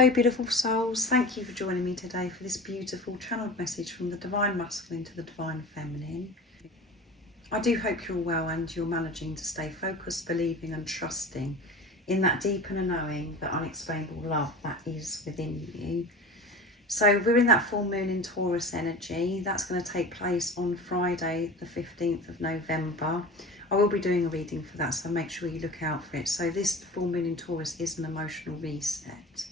Hello beautiful souls, thank you for joining me today for this beautiful channeled message from the Divine Masculine to the Divine Feminine. I do hope you're well and you're managing to stay focused, believing and trusting in that deep inner knowing, that unexplainable love that is within you. So we're in that full moon in Taurus energy. That's going to take place on Friday the 15th of November. I will be doing a reading for that, so make sure you look out for it. So this full moon in Taurus is an emotional reset.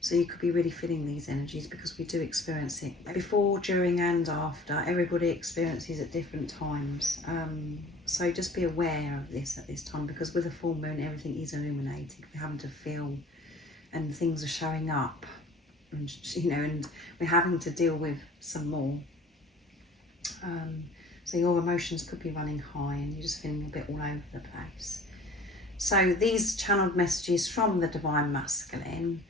So you could be really feeling these energies because we do experience it before, during and after. Everybody experiences at different times. So just be aware of this at this time, because with a full moon everything is illuminated. We're having to feel and things are showing up. And, and we're having to deal with some more. So your emotions could be running high and you're just feeling a bit all over the place. So these channeled messages from the Divine Masculine,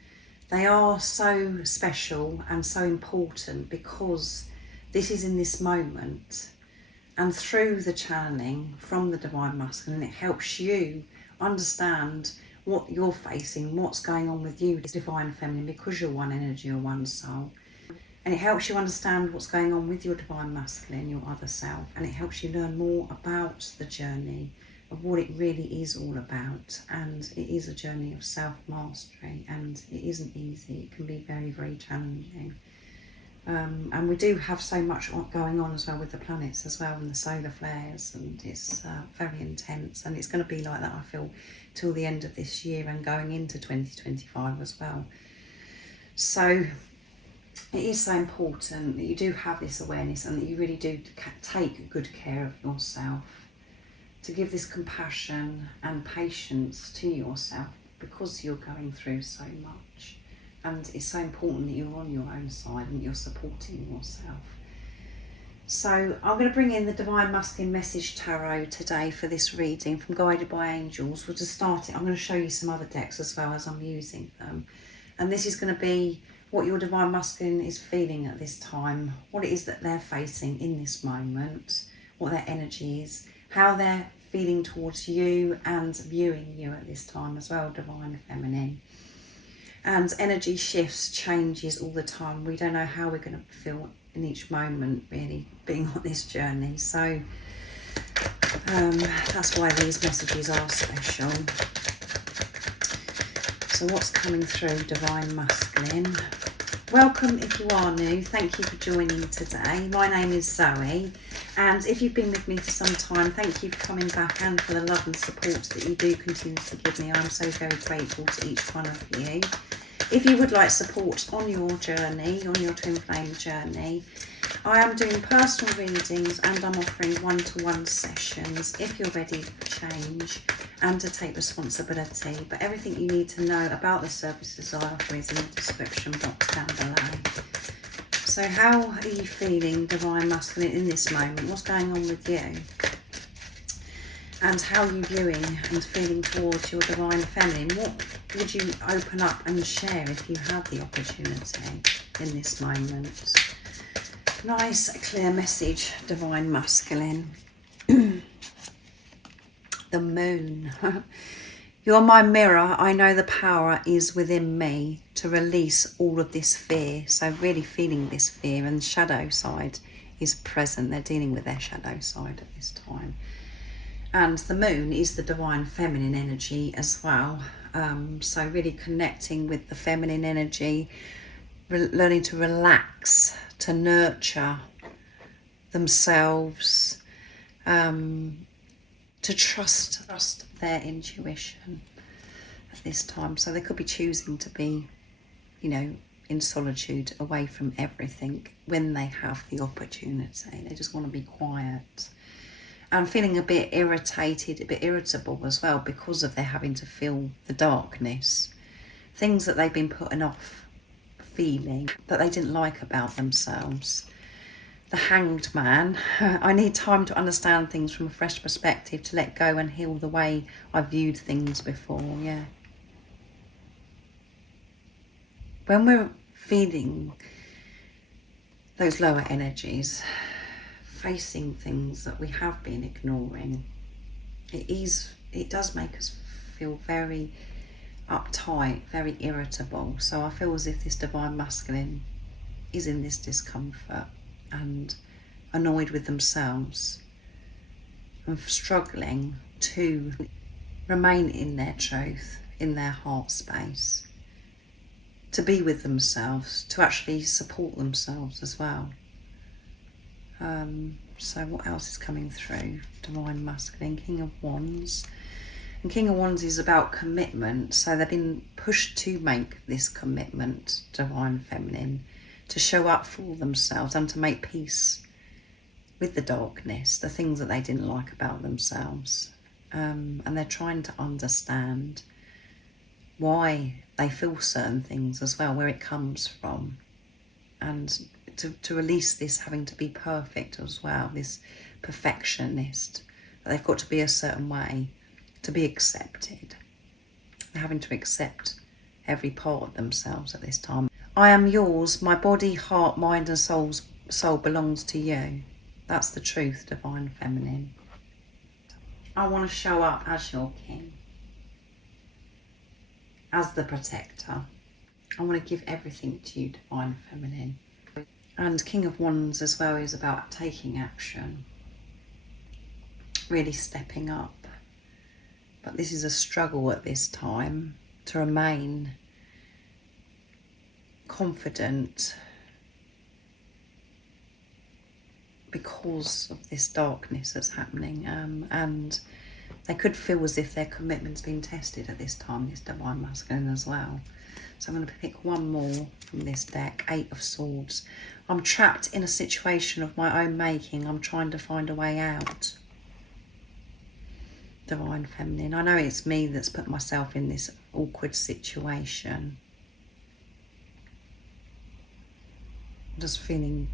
they are so special and so important because this is in this moment. And through the channeling from the Divine Masculine, it helps you understand what you're facing, what's going on with you, Divine Feminine, because you're one energy or one soul. And it helps you understand what's going on with your Divine Masculine, your other self. And it helps you learn more about the journey of what it really is all about. And it is a journey of self-mastery, and it isn't easy. It can be very, very challenging. And we do have so much going on as well with the planets as well, and the solar flares, and it's very intense. And it's going to be like that, I feel, till the end of this year and going into 2025 as well. So it is so important that you do have this awareness and that you really do take good care of yourself, to give this compassion and patience to yourself because you're going through so much. And it's so important that you're on your own side and you're supporting yourself. So I'm going to bring in the Divine Masculine Message Tarot today for this reading from Guided by Angels. Well, to start it, I'm going to show you some other decks as well as I'm using them. And this is going to be what your Divine Masculine is feeling at this time, what it is that they're facing in this moment, what their energy is, how they're feeling towards you and viewing you at this time as well, Divine Feminine. And energy shifts, changes all the time. We don't know how we're going to feel in each moment, really, being on this journey. So that's why these messages are special. So what's coming through, Divine Masculine? Welcome if you are new. Thank you for joining today. My name is Zoe, and if you've been with me for some time, thank you for coming back and for the love and support that you do continue to give me. I'm so very grateful to each one of you. If you would like support on your journey, on your twin flame journey, I am doing personal readings and I'm offering one-to-one sessions if you're ready for change and to take responsibility. But everything you need to know about the services I offer is in the description box down below. So how are you feeling, Divine Masculine, in this moment? What's going on with you? And how are you viewing and feeling towards your Divine Feminine? What would you open up and share if you had the opportunity in this moment? Nice, clear message, Divine Masculine. The Moon. You're my mirror. I know the power is within me to release all of this fear. So really feeling this fear, and the shadow side is present. They're dealing with their shadow side at this time. And the Moon is the Divine Feminine energy as well. So really connecting with the feminine energy, learning to relax, to nurture themselves, to trust their intuition at this time. So they could be choosing to be, in solitude, away from everything when they have the opportunity. They just want to be quiet. And feeling a bit irritated, a bit irritable as well because of their having to feel the darkness. Things that they've been putting off feeling, that they didn't like about themselves. The Hanged Man. I need time to understand things from a fresh perspective, to let go and heal the way I viewed things before, yeah. When we're feeling those lower energies, facing things that we have been ignoring, it does make us feel very uptight, very irritable. So I feel as if this divine masculine is in this discomfort and annoyed with themselves and struggling to remain in their truth, in their heart space, to be with themselves, to actually support themselves as well. So what else is coming through? Divine masculine, King of Wands. And King of Wands is about commitment. So they've been pushed to make this commitment, divine feminine, to show up for themselves and to make peace with the darkness, the things that they didn't like about themselves. And they're trying to understand why they feel certain things as well, where it comes from. And to release this having to be perfect as well, this perfectionist, that they've got to be a certain way to be accepted. They're having to accept every part of themselves at this time. I am yours, my body, heart, mind and soul belongs to you. That's the truth, divine feminine. I want to show up as your king, as the protector. I want to give everything to you, divine feminine. And King of Wands as well is about taking action, really stepping up. But this is a struggle at this time to remain confident because of this darkness that's happening, and they could feel as if their commitment's been tested at this time, this divine masculine as well. So I'm going to pick one more from this deck, 8 of Swords. I'm trapped in a situation of my own making. I'm trying to find a way out. Divine feminine. I know it's me that's put myself in this awkward situation. I'm just feeling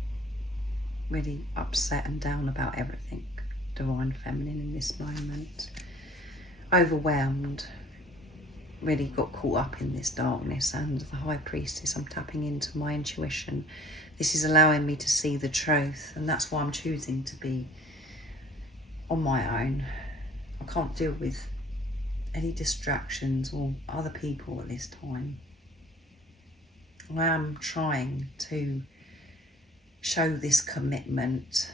really upset and down about everything, divine feminine, in this moment. Overwhelmed. Really got caught up in this darkness, and the High Priestess, I'm tapping into my intuition. This is allowing me to see the truth, and that's why I'm choosing to be on my own. I can't deal with any distractions or other people at this time. I am trying to show this commitment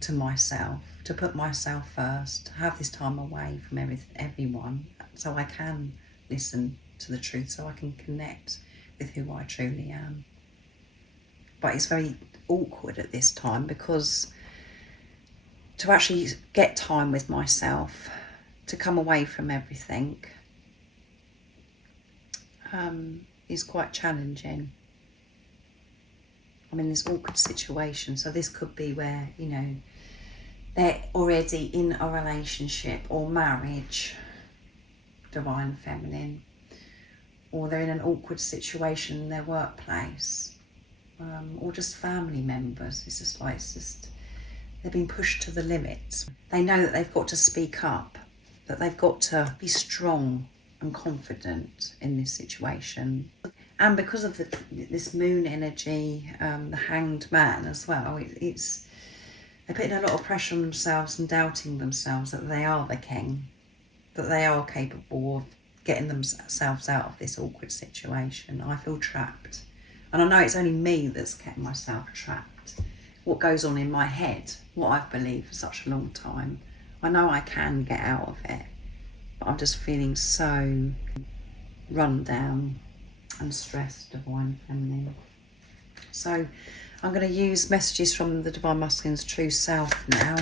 to myself, to put myself first, to have this time away from everyone, so I can listen to the truth, so I can connect with who I truly am. But it's very awkward at this time, because to actually get time with myself, to come away from everything, is quite challenging. I'm in this awkward situation, so this could be where, you know, they're already in a relationship or marriage, divine feminine, or they're in an awkward situation in their workplace, or just family members. It's just they've been pushed to the limits. They know that they've got to speak up, that they've got to be strong and confident in this situation. And because of this moon energy, the Hanged Man as well, they're putting a lot of pressure on themselves and doubting themselves that they are the king, that they are capable of getting themselves out of this awkward situation. I feel trapped. And I know it's only me that's kept myself trapped. What goes on in my head, what I've believed for such a long time, I know I can get out of it. But I'm just feeling so run down and stressed, divine feminine. So I'm going to use messages from the divine masculine's true self now.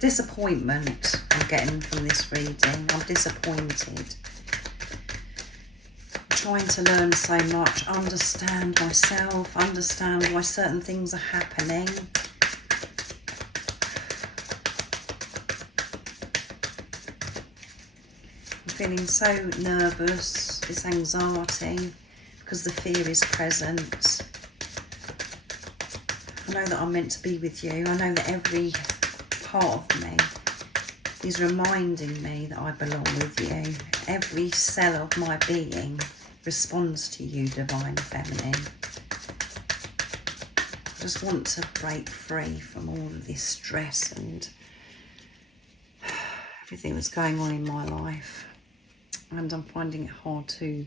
Disappointment I'm getting from this reading. I'm disappointed. I'm trying to learn so much, understand myself, understand why certain things are happening. Feeling so nervous, this anxiety, because the fear is present. I know that I'm meant to be with you. I know that every part of me is reminding me that I belong with you. Every cell of my being responds to you, divine feminine. I just want to break free from all of this stress and everything that's going on in my life, and I'm finding it hard to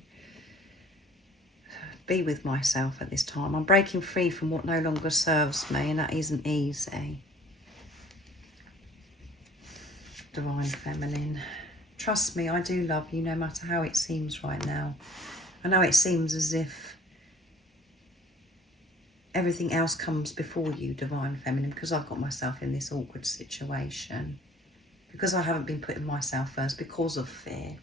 be with myself at this time. I'm breaking free from what no longer serves me, and that isn't easy. Divine Feminine, trust me, I do love you no matter how it seems right now. I know it seems as if everything else comes before you, Divine Feminine, because I've got myself in this awkward situation, because I haven't been putting myself first because of fear.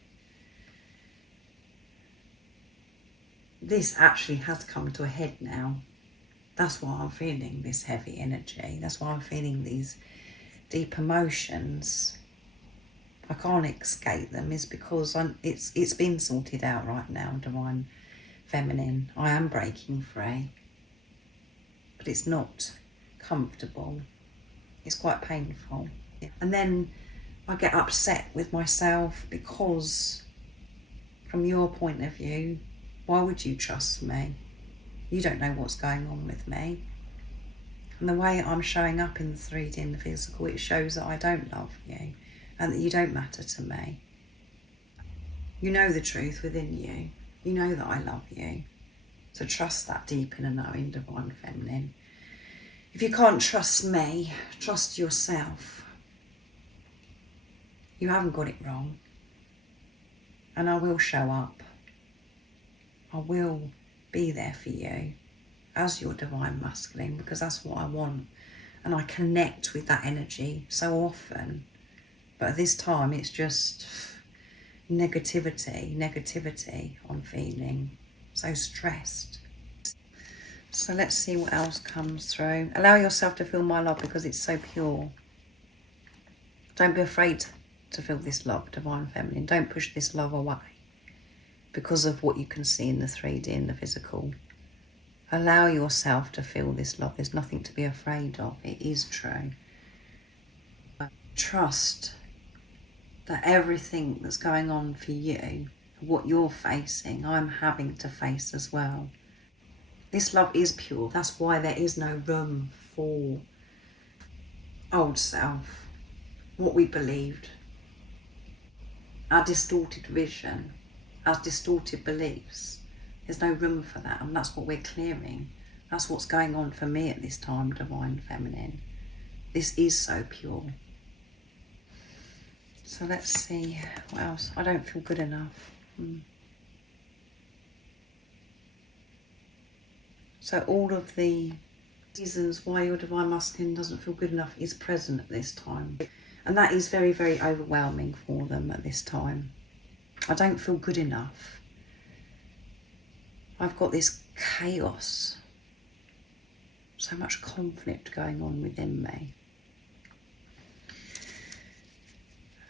This actually has come to a head now. That's why I'm feeling this heavy energy. That's why I'm feeling these deep emotions. I can't escape them, is because it's been sorted out right now, Divine Feminine. I am breaking free. But it's not comfortable. It's quite painful. And then I get upset with myself because, from your point of view, why would you trust me? You don't know what's going on with me. And the way I'm showing up in the 3D and the physical, it shows that I don't love you and that you don't matter to me. You know the truth within you. You know that I love you. So trust that deep inner knowing, Divine Feminine. If you can't trust me, trust yourself. You haven't got it wrong. And I will show up. I will be there for you as your Divine Masculine, because that's what I want. And I connect with that energy so often. But at this time, it's just negativity I'm feeling. So stressed. So let's see what else comes through. Allow yourself to feel my love because it's so pure. Don't be afraid to feel this love, Divine Feminine. Don't push this love away because of what you can see in the 3D and the physical. Allow yourself to feel this love. There's nothing to be afraid of. It is true. Trust that everything that's going on for you, what you're facing, I'm having to face as well. This love is pure. That's why there is no room for old self, what we believed, our distorted vision, our distorted beliefs. There's no room for that, and that's what we're clearing. That's what's going on for me at this time, Divine Feminine. This is so pure. So let's see what else. I don't feel good enough. So all of the reasons why your Divine Masculine doesn't feel good enough is present at this time. And that is very, very overwhelming for them at this time. I don't feel good enough. I've got this chaos, so much conflict going on within me.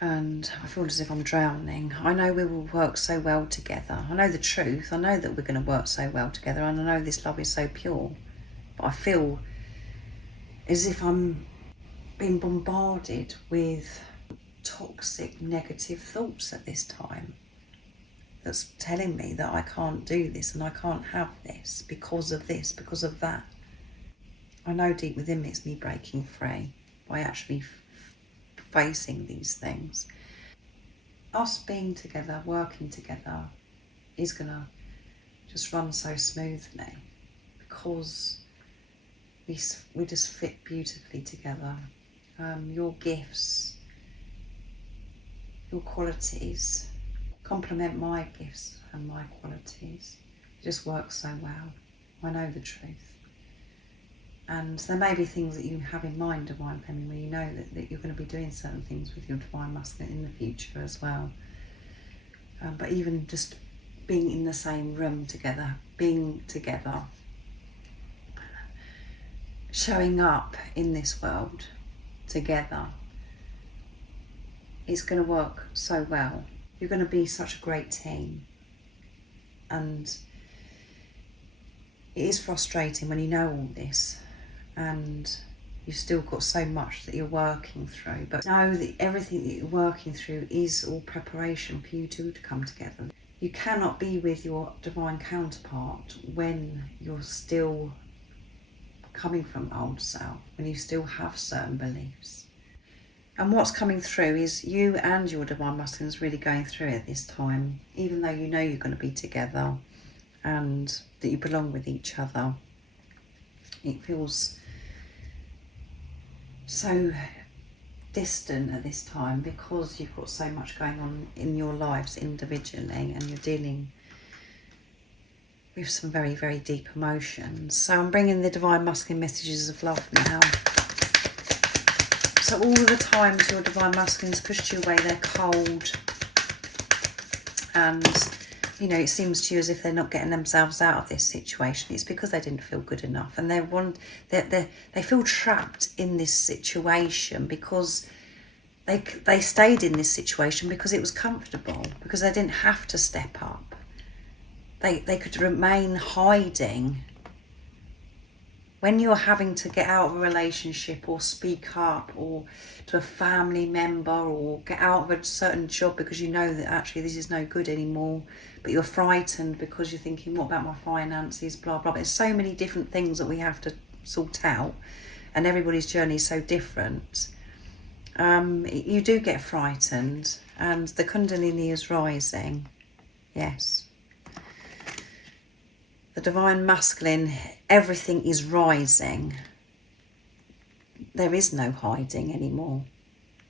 And I feel as if I'm drowning. I know we will work so well together. I know the truth. I know that we're going to work so well together. And I know this love is so pure. But I feel as if I'm being bombarded with toxic, negative thoughts at this time. That's telling me that I can't do this and I can't have this because of this, because of that. I know deep within me it's me breaking free by actually facing these things. Us being together, working together, is gonna just run so smoothly because we just fit beautifully together. Your gifts, your qualities complement my gifts and my qualities. It just works so well. I know the truth. And there may be things that you have in mind, Divine Feminine, where you know that you're going to be doing certain things with your Divine Masculine in the future as well. But even just being in the same room together, being together, showing up in this world together, it's going to work so well. You're going to be such a great team. And it is frustrating when you know all this and you've still got so much that you're working through, but know that everything that you're working through is all preparation for you two to come together. You cannot be with your divine counterpart when you're still coming from old self, when you still have certain beliefs. And what's coming through is you and your divine masculine is really going through it at this time, even though you know you're going to be together and that you belong with each other. It feels so distant at this time because you've got so much going on in your lives individually and you're dealing with some very, very deep emotions. So I'm bringing the divine masculine messages of love now. So all the times your divine masculine's pushed you away, they're cold, and you know, it seems to you as if they're not getting themselves out of this situation. It's because they didn't feel good enough, and they feel trapped in this situation because they stayed in this situation because it was comfortable, because they didn't have to step up. They could remain hiding. When you're having to get out of a relationship or speak up or to a family member or get out of a certain job because you know that actually this is no good anymore, but you're frightened because you're thinking, what about my finances, blah, blah. There's so many different things that we have to sort out, and everybody's journey is so different. You do get frightened, and the Kundalini is rising. Yes. The divine masculine, everything is rising. There is no hiding anymore.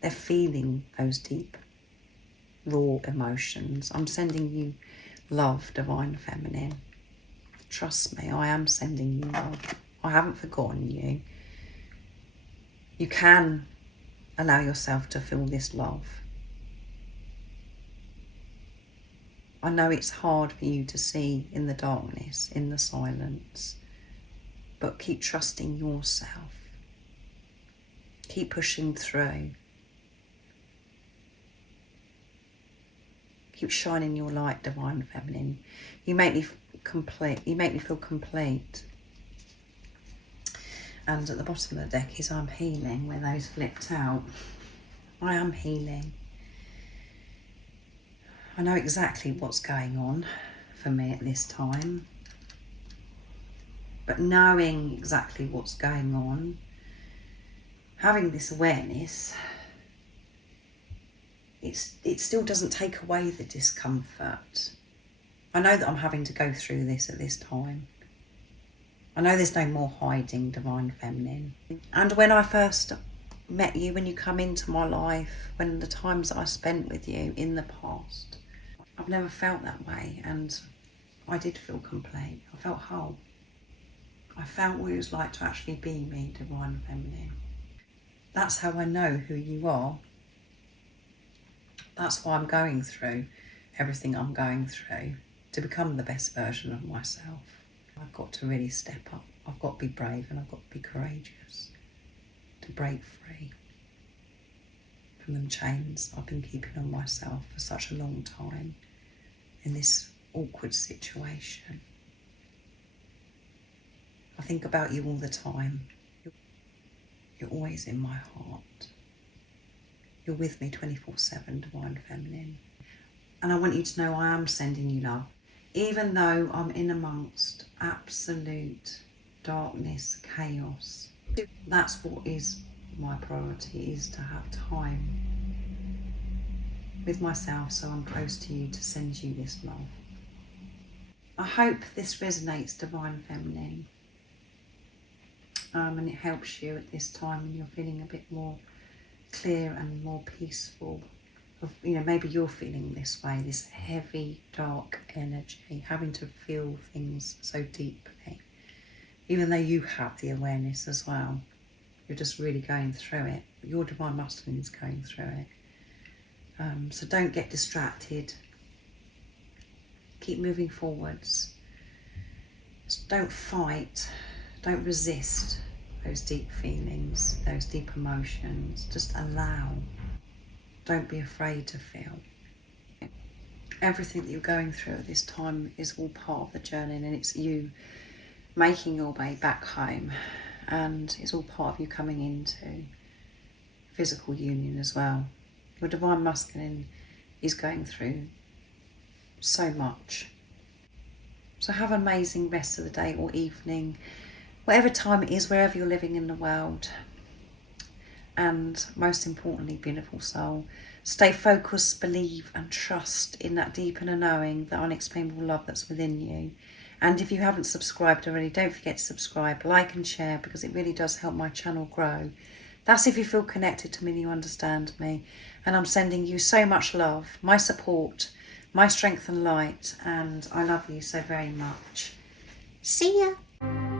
They're feeling those deep, raw emotions. I'm sending you love, divine feminine. Trust me, I am sending you love. I haven't forgotten you. You can allow yourself to feel this love. I know it's hard for you to see in the darkness, in the silence, but keep trusting yourself. Keep pushing through. Keep shining your light, divine feminine. You make me complete. You make me feel complete. And at the bottom of the deck is I'm healing, where those flipped out. I am healing. I know exactly what's going on for me at this time, but knowing exactly what's going on, having this awareness, it still doesn't take away the discomfort. I know that I'm having to go through this at this time. I know there's no more hiding, divine feminine. And when I first met you, when you come into my life, when the times that I spent with you in the past, I've never felt that way, and I did feel complete. I felt whole. I felt what it was like to actually be me, divine feminine. That's how I know who you are. That's why I'm going through everything I'm going through, to become the best version of myself. I've got to really step up. I've got to be brave, and I've got to be courageous to break free from them chains I've been keeping on myself for such a long time in this awkward situation. I think about you all the time. You're always in my heart. You're with me 24/7, divine feminine. And I want you to know I am sending you love. Even though I'm in amongst absolute darkness, chaos, that's what is my priority, is to have time with myself so I'm close to you, to send you this love. I hope this resonates, divine feminine, and it helps you at this time when you're feeling a bit more clear and more peaceful. You know, maybe you're feeling this way, this heavy, dark energy, having to feel things so deeply, even though you have the awareness as well. You're just really going through it. Your divine masculine is going through it. So don't get distracted. Keep moving forwards. Just don't fight. Don't resist those deep feelings, those deep emotions. Just allow. Don't be afraid to feel. Everything that you're going through at this time is all part of the journey, and it's you making your way back home, and it's all part of you coming into physical union as well. Your divine masculine is going through so much. So have an amazing rest of the day or evening, whatever time it is, wherever you're living in the world. and most importantly, beautiful soul, stay focused, believe and trust in that deep inner knowing, the unexplainable love that's within you. And if you haven't subscribed already, don't forget to subscribe, like and share, because it really does help my channel grow. That's if you feel connected to me and you understand me. And I'm sending you so much love, my support, my strength and light, and I love you so very much. See ya.